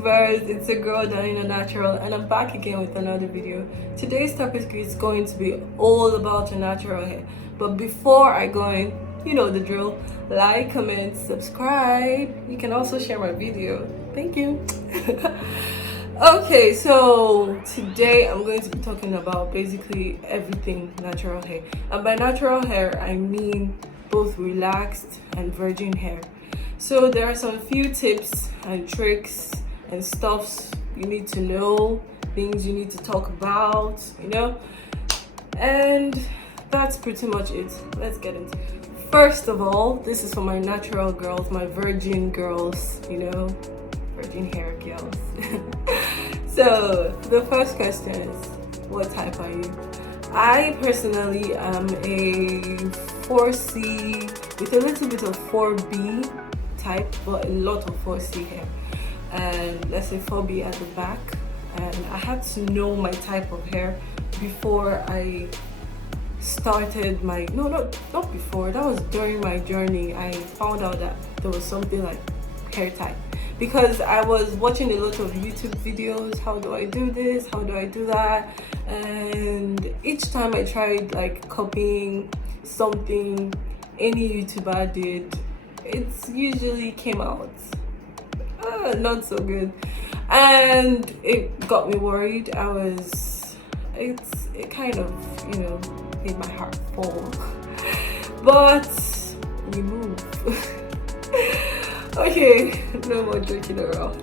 YouTubers, it's a girl Danina Natural, and I'm back again with another video. Today's topic is going to be all about your natural hair. But before I go in, you know the drill. Like, comment, subscribe. You can also share my video. Thank you. Okay, so today I'm going to be talking about basically everything natural hair. And by natural hair, I mean both relaxed and virgin hair. So there are some few tips and tricks and stuffs you need to know, things you need to talk about, and that's pretty much it. Let's get into it. First of all, this is for my natural girls, my virgin girls, virgin hair girls. So the first question is, what type are you? I personally am a 4C with a little bit of 4B type, but a lot of 4C hair, and let's say 4B at the back. And I had to know my type of hair before I started my not before, that was during my journey. I found out that there was something like hair type, because I was watching a lot of YouTube videos. How do I do this? How do I do that? And each time I tried like copying something any YouTuber did, it usually came out not so good, and it got me worried. It kind of made my heart fall, but we move. Okay, no more joking around.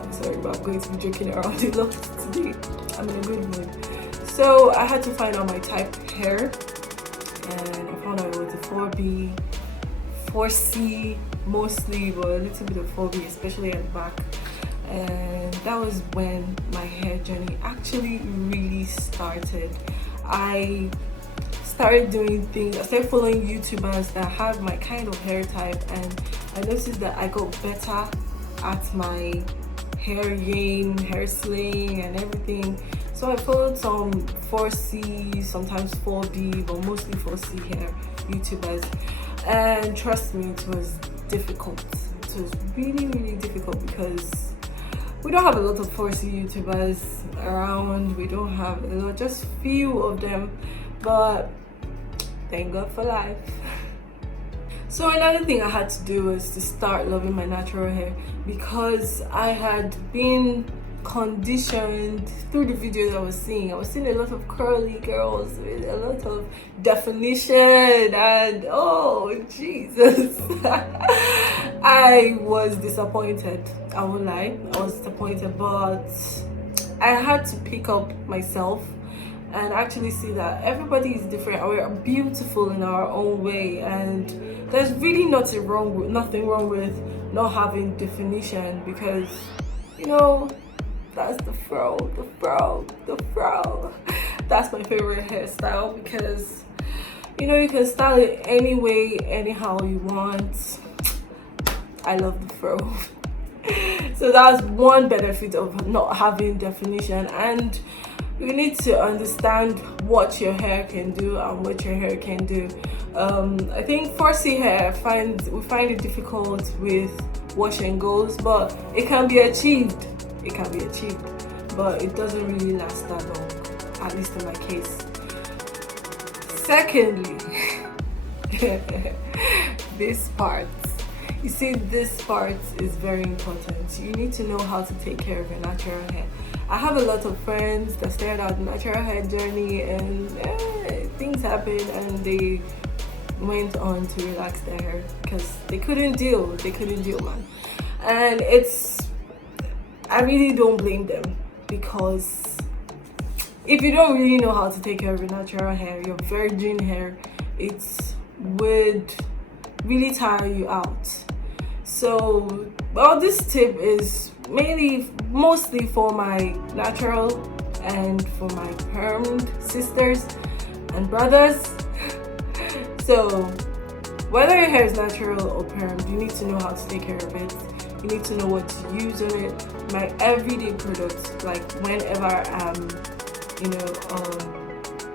I'm sorry, but I'm going to be joking around a lot today. I'm in a good mood. So I had to find out my type of hair, and I found out it was a 4B, 4C mostly, but a little bit of 4B, especially at the back. And that was when my hair journey actually really started. I started doing things. I started following YouTubers that have my kind of hair type, and I noticed that I got better at my hair game, hair slaying, and everything. So I followed some 4C, sometimes 4B, but mostly 4C hair YouTubers. And trust me, it was difficult. It was really, really difficult because we don't have a lot of 4C YouTubers around. We don't have a lot, just few of them, but thank God for life. So another thing I had to do was to start loving my natural hair, because I had been conditioned through the videos I was seeing a lot of curly girls with a lot of definition, and oh Jesus. I was disappointed, I won't lie. I was disappointed, but I had to pick up myself and actually see that everybody is different. We're beautiful in our own way, and there's really nothing wrong with not having definition, because that's the fro. That's my favorite hairstyle, because you can style it any way, anyhow you want. I love the fro. So that's one benefit of not having definition. And you need to understand what your hair can do and what your hair can do. I think 4C hair we find it difficult with wash and goes, but it can be achieved. But it doesn't really last that long, at least in my case. Secondly, this part. You see, this part is very important. You need to know how to take care of your natural hair. I have a lot of friends that started out the natural hair journey, and things happened, and they went on to relax their hair because they couldn't deal, man. And I really don't blame them, because if you don't really know how to take care of your natural hair, your virgin hair, it would really tire you out. So, well, this tip is mostly for my natural and for my permed sisters and brothers. So, whether your hair is natural or permed, you need to know how to take care of it. You need to know what to use on it. My everyday products, like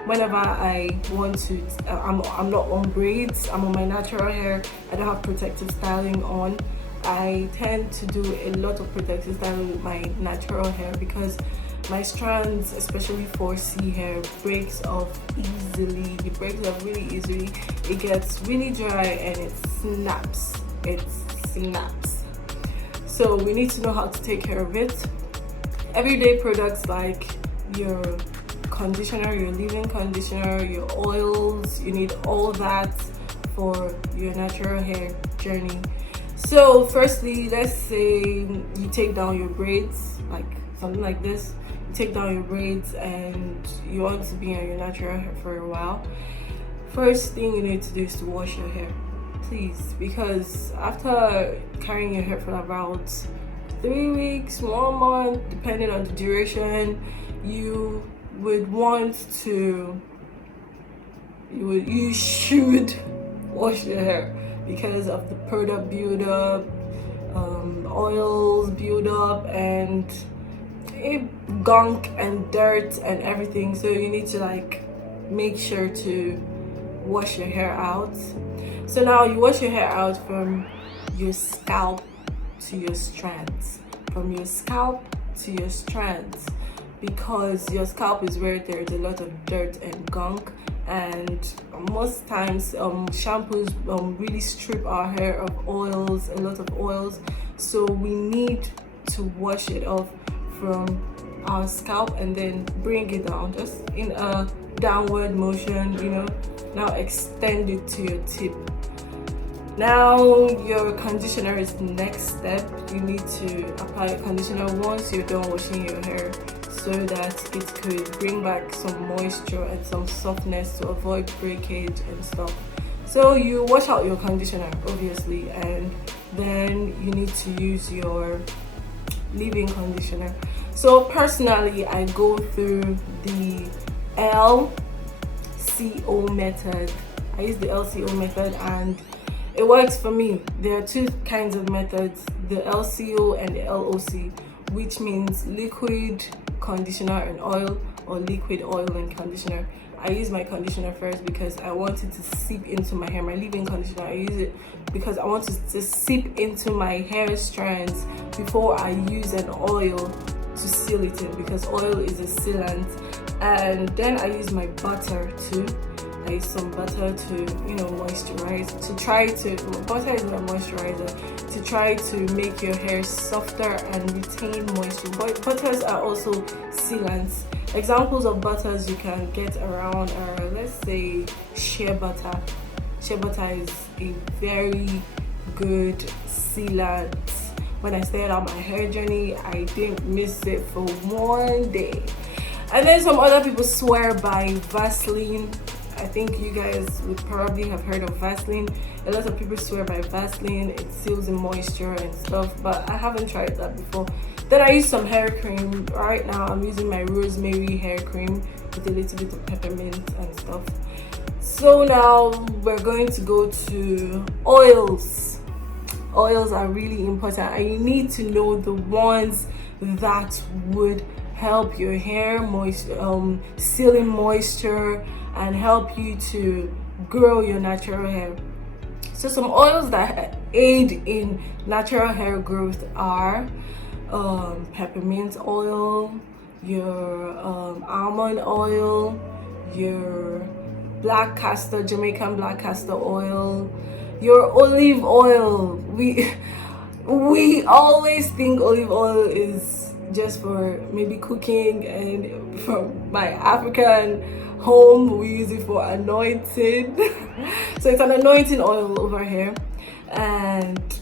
whenever I want to, I'm not on braids, I'm on my natural hair, I don't have protective styling on, I tend to do a lot of protective styling with my natural hair because my strands, especially 4C hair, breaks off easily. It breaks off really easily. It gets really dry and it snaps. It snaps. So we need to know how to take care of it. Everyday products like your conditioner, your leave-in conditioner, your oils, you need all that for your natural hair journey. So firstly, let's say you take down your braids, like something like this. You take down your braids and you want to be on your natural hair for a while. First thing you need to do is to wash your hair, please, because after carrying your hair for about 3 weeks, 1 month, depending on the duration, you should wash your hair because of the product buildup, oils build up, and gunk and dirt and everything. So you need to like make sure to wash your hair out. So now you wash your hair out from your scalp to your strands, from your scalp to your strands, because your scalp is where there's a lot of dirt and gunk, and most times shampoos really strip our hair of oils, a lot of oils. So we need to wash it off from our scalp and then bring it down just in a downward motion, you know. Now extend it to your tip. Now your conditioner is the next step. You need to apply a conditioner once you're done washing your hair, so that it could bring back some moisture and some softness to avoid breakage and stuff. So you wash out your conditioner, obviously, and then you need to use your leave-in conditioner. So personally, I go through the LCO method. I use the LCO method and it works for me. There are two kinds of methods, the LCO and the LOC, which means liquid conditioner and oil, or liquid oil and conditioner. I use my conditioner first because I want it to seep into my hair. My leave-in conditioner, I use it because I want it to seep into my hair strands before I use an oil to seal it in, because oil is a sealant. And then I use my butter too. I use some butter to, you know, moisturize, to try to, butter is not moisturizer, to try to make your hair softer and retain moisture. But butters are also sealants. Examples of butters you can get around are, let's say, shea butter. Shea butter is a very good sealant. When I started on my hair journey, I didn't miss it for 1 day. And then some other people swear by Vaseline. I think you guys would probably have heard of Vaseline. A lot of people swear by Vaseline. It seals in moisture and stuff, but I haven't tried that before. Then I use some hair cream. Right now I'm using my rosemary hair cream with a little bit of peppermint and stuff. So now we're going to go to oils. Oils are really important, and you need to know the ones that would help your hair seal in moisture and help you to grow your natural hair. So some oils that aid in natural hair growth are peppermint oil, your almond oil, your black castor, Jamaican black castor oil, your olive oil. We always think olive oil is just for maybe cooking, and from my African home we use it for anointing. So it's an anointing oil over here, and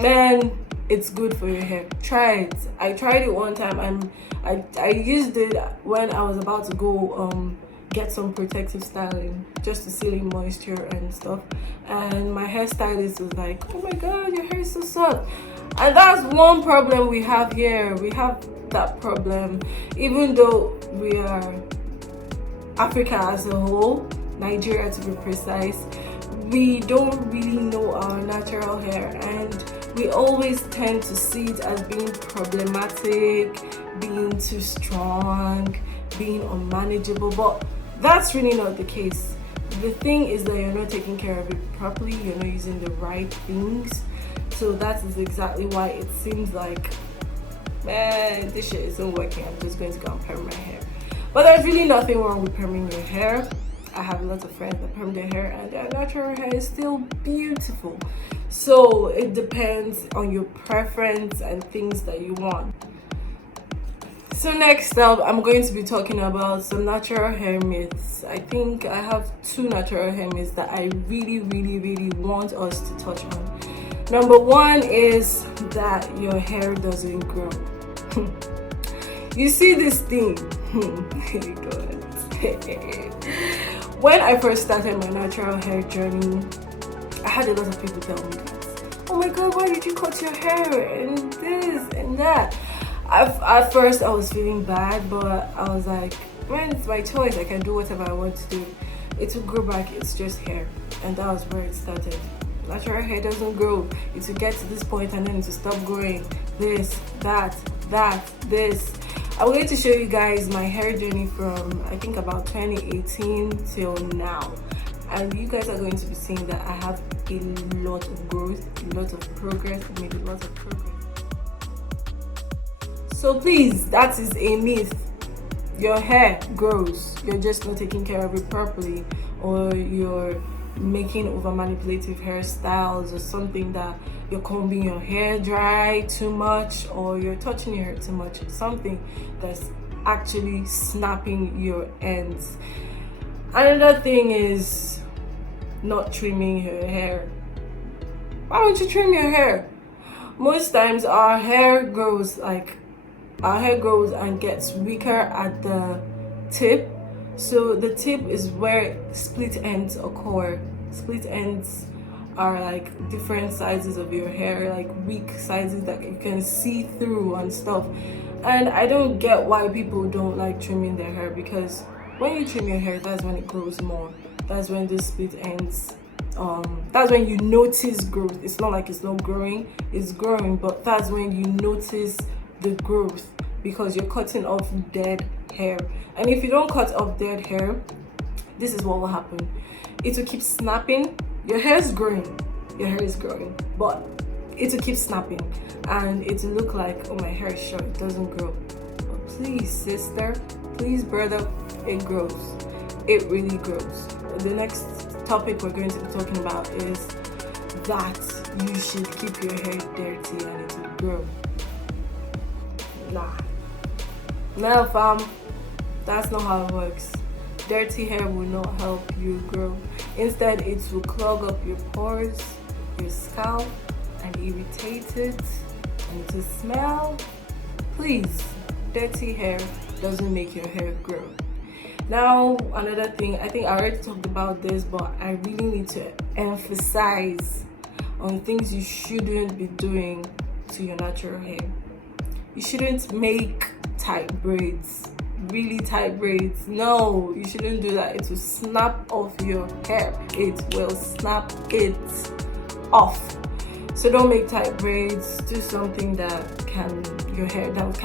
man, it's good for your hair. Try it. I tried it one time. I used it when I was about to go get some protective styling just to seal in moisture and stuff, and my hairstylist was like, oh my god, your hair is so soft. And that's one problem we have here. We have that problem, even though we are Africa as a whole, Nigeria to be precise. We don't really know our natural hair, and we always tend to see it as being problematic, being too strong, being unmanageable, but that's really not the case. The thing is that you're not taking care of it properly, you're not using the right things So that is exactly why it seems like, man, this shit isn't working. I'm just going to go and perm my hair. But there's really nothing wrong with perming your hair. I have lots of friends that perm their hair and their natural hair is still beautiful. So it depends on your preference and things that you want. So next up, I'm going to be talking about some natural hair myths. I think I have 2 natural hair myths that I really want us to touch on. Number 1 is that your hair doesn't grow. You see this thing? When I first started my natural hair journey, I had a lot of people tell me that, oh my god, why did you cut your hair and this and that. At first I was feeling bad, but I was like, man, it's my choice. I can do whatever I want to do. It will grow back. It's just hair. And that was where it started. Natural hair doesn't grow. It will get to this point and then it will stop growing. This, that, this. I'm going to show you guys my hair journey from, I think, about 2018 till now. And you guys are going to be seeing that I have a lot of growth, a lot of progress. I made a lot of progress. So please, that is a myth. Your hair grows. You're just not taking care of it properly, or you're making over manipulative hairstyles, or something that you're combing your hair dry too much, or you're touching your hair too much. Something that's actually snapping your ends. Another thing is not trimming your hair. Why don't you trim your hair? Most times our hair grows and gets weaker at the tip. So the tip is where split ends occur. Split ends are like different sizes of your hair, like weak sizes that you can see through and stuff. And I don't get why people don't like trimming their hair, because when you trim your hair, that's when it grows more. That's when the split ends, that's when you notice growth. It's not like it's not growing, it's growing, but that's when you notice the growth, because you're cutting off dead hair. And if you don't cut off dead hair, this is what will happen. It will keep snapping. Your hair is growing, but it will keep snapping and it will look like, oh, my hair is short, it doesn't grow. But please, sister, please, brother, it grows. It really grows. The next topic we're going to be talking about is that you should keep your hair dirty and it will grow. Nah, fam, that's not how it works. Dirty hair will not help you grow. Instead, it will clog up your pores, your scalp, and irritate it, and it will smell. Please, dirty hair doesn't make your hair grow. Now, another thing, I think I already talked about this, but I really need to emphasize on things you shouldn't be doing to your natural hair. You shouldn't make tight braids, really tight braids. No, you shouldn't do that. It will snap off your hair. It will snap it off. So don't make tight braids. Do something that can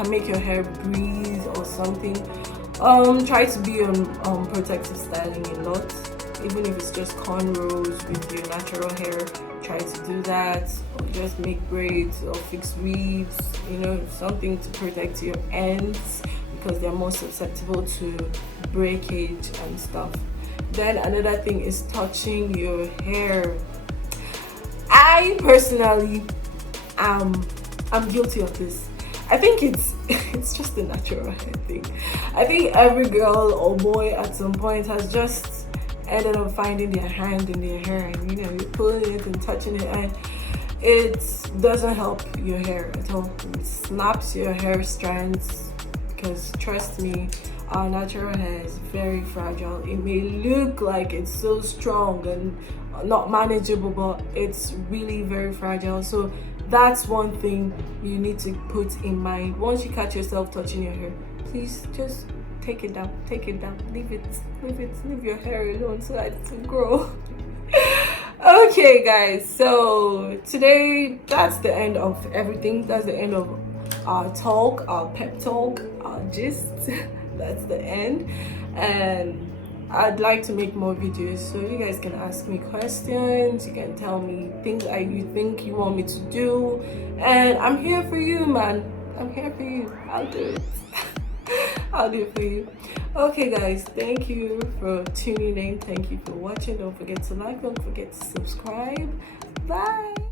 make your hair breathe or something. Try to be on protective styling a lot, even if it's just cornrows with your natural hair. Try to do that, or just make braids or fix weaves, something to protect your ends, because they're more susceptible to breakage and stuff. Then another thing is touching your hair. I personally I'm guilty of this. I think it's just a natural hair thing. I think every girl or boy at some point has just ended up finding their hand in their hair, and you're pulling it and touching it, and it doesn't help your hair at all. It snaps your hair strands, because trust me, our natural hair is very fragile. It may look like it's so strong and not manageable, but it's really very fragile. So that's one thing you need to put in mind. Once you catch yourself touching your hair, please just take it down, leave your hair alone so that it will grow. Okay guys, so today that's the end of everything. That's the end of our talk, our pep talk, our gist. That's the end. And I'd like to make more videos, so you guys can ask me questions, you can tell me things you think you want me to do, and I'm here for you, man. I'm here for you. I'll do it. I'll do it for you. Okay guys, thank you for tuning in, thank you for watching. Don't forget to like, don't forget to subscribe. Bye.